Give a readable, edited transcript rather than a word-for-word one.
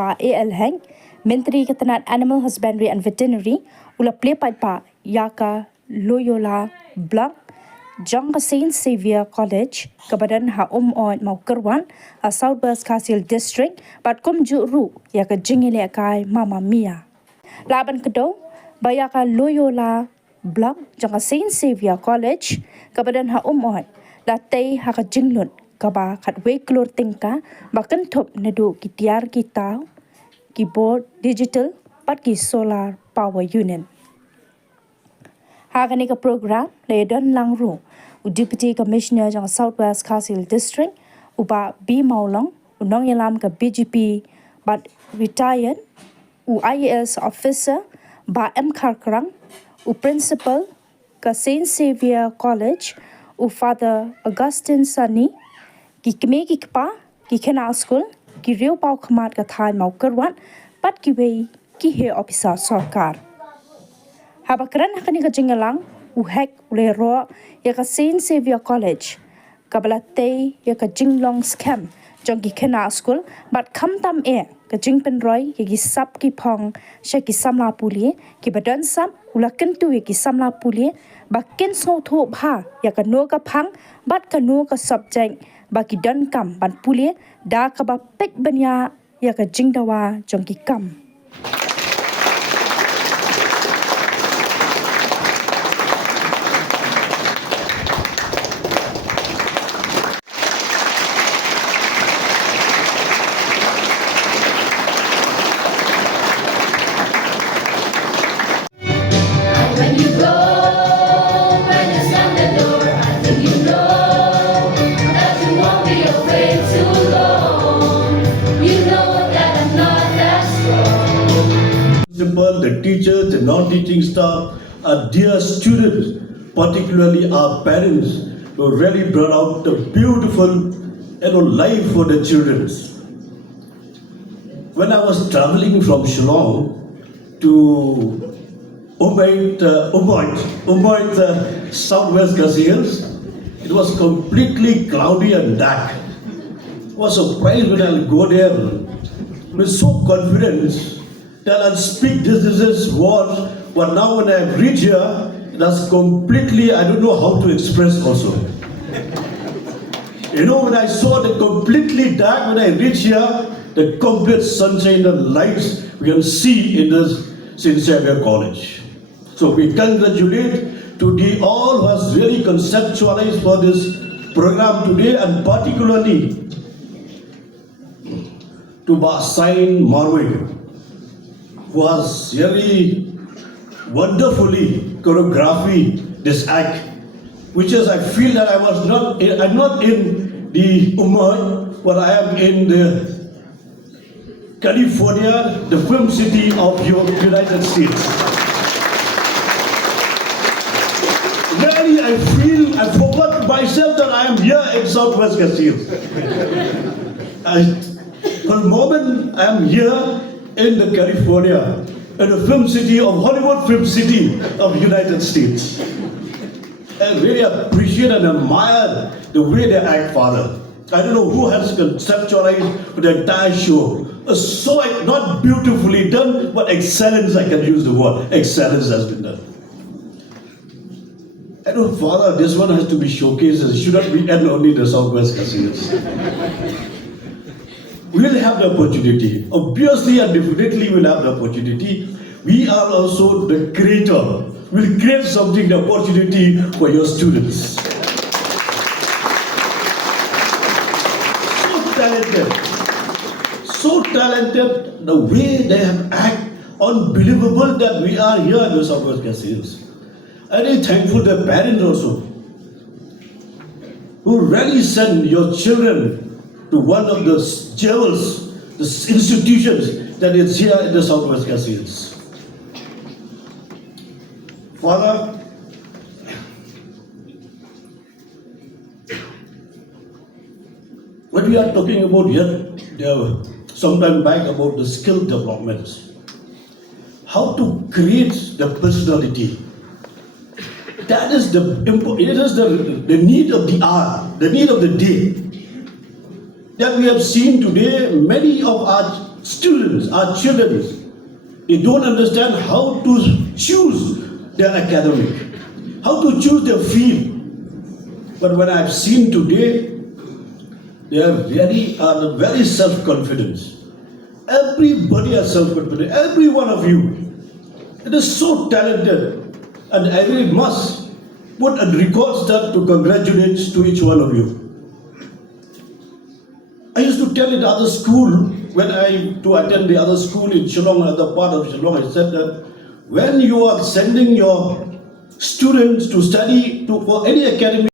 uba AL Heng, Menteri Ketenat Animal Husbandry and Veterinary, ula Plie pa iaka Loyola Block, jong Saint Xavier College, kabadan ha Umoid mau Kerwan, a Southwest Kasil District, bat kum ru ya ka jingile kai Mama Mia. Laban kedo, bayaka Loyola Block, jong Saint Xavier College, kabadan ha Umoid, latay ha ka jinglun, kaba kat Klur tingka, bakan top nedu kitiar kita, ki board digital, pat ki solar power unit. Hagani ka program ledon langru Deputy Commissioner jang Southwest Kasil District uba B Maulong unong yalam ka BGP but retired IAS officer ba M Karkrang principal ka Saint Xavier College Father Augustine Sunny ki kme ki kpa ki kena school ki riu pau khamat ka than mau karwan pat ki wei ki he officer sarkar habakran hakani ka jingalang hek le ro ya ka Saint Xavier College kabalate ya ka jinglong scam jong ki kena school but kham tam ka jingpen roy ya ki sap ki phong sha ki samla puli ki badan sap ulakan tu ya ki samla puli bakken so tho bha ya ka no ka phang bat ka no ka subject ba ki dan kam ban puli da ka ba pek banya ya ka jingdawa jong ki kam. The teachers, the non-teaching staff, our dear students, particularly our parents, who really brought out a beautiful life for the children. When I was traveling from Shillong to Umoid, Southwest Hills, it was completely cloudy and dark. I was surprised when I go there with so confident that I'll speak this words, but now when I reach here, that's completely, I don't know how to express also. When I saw the completely dark, when I reach here, the complete sunshine and lights we can see in this St. Xavier College. So we congratulate to the all who has really conceptualized for this program today, and particularly to Basain Marwin, who has really wonderfully choreographed this act, which is, I feel that I'm not in the Umoid, but I am in the California, the film city of United States. Really, I forgot myself that I am here in Southwest Casinos. For the moment, I am here in the California, in the film city of Hollywood film city of United States. I really appreciate and admire the way they act, Father. I don't know who has conceptualized the entire show. So not beautifully done, but excellence, I can use the word. Excellence has been done. I know, Father, this one has to be showcased. It shouldn't be only the Southwest Casinos. We will have the opportunity. Obviously and definitely we'll have the opportunity. We are also the creator. We'll create something, the opportunity for your students. So talented, the way they have acted, unbelievable that we are here in the Southwest Casinos. And I'm thankful to the parents also, who really send your children to one of the jewels, the institutions that is here in the Southwest Casinos. Father, when we are talking about here, sometime back about the skill developments, how to create the personality. That is the need of the hour, the need of the day. That we have seen today, many of our students, our children, they don't understand how to choose their academic, how to choose their field. But when I've seen today, they are very self-confident. Everybody has self-confidence, every one of you. It is so talented, and I really must put a record step to congratulate to each one of you. I used to tell in other school, when I to attend the other school in Shillong, another part of Shillong, I said that when you are sending your students to study for any academy,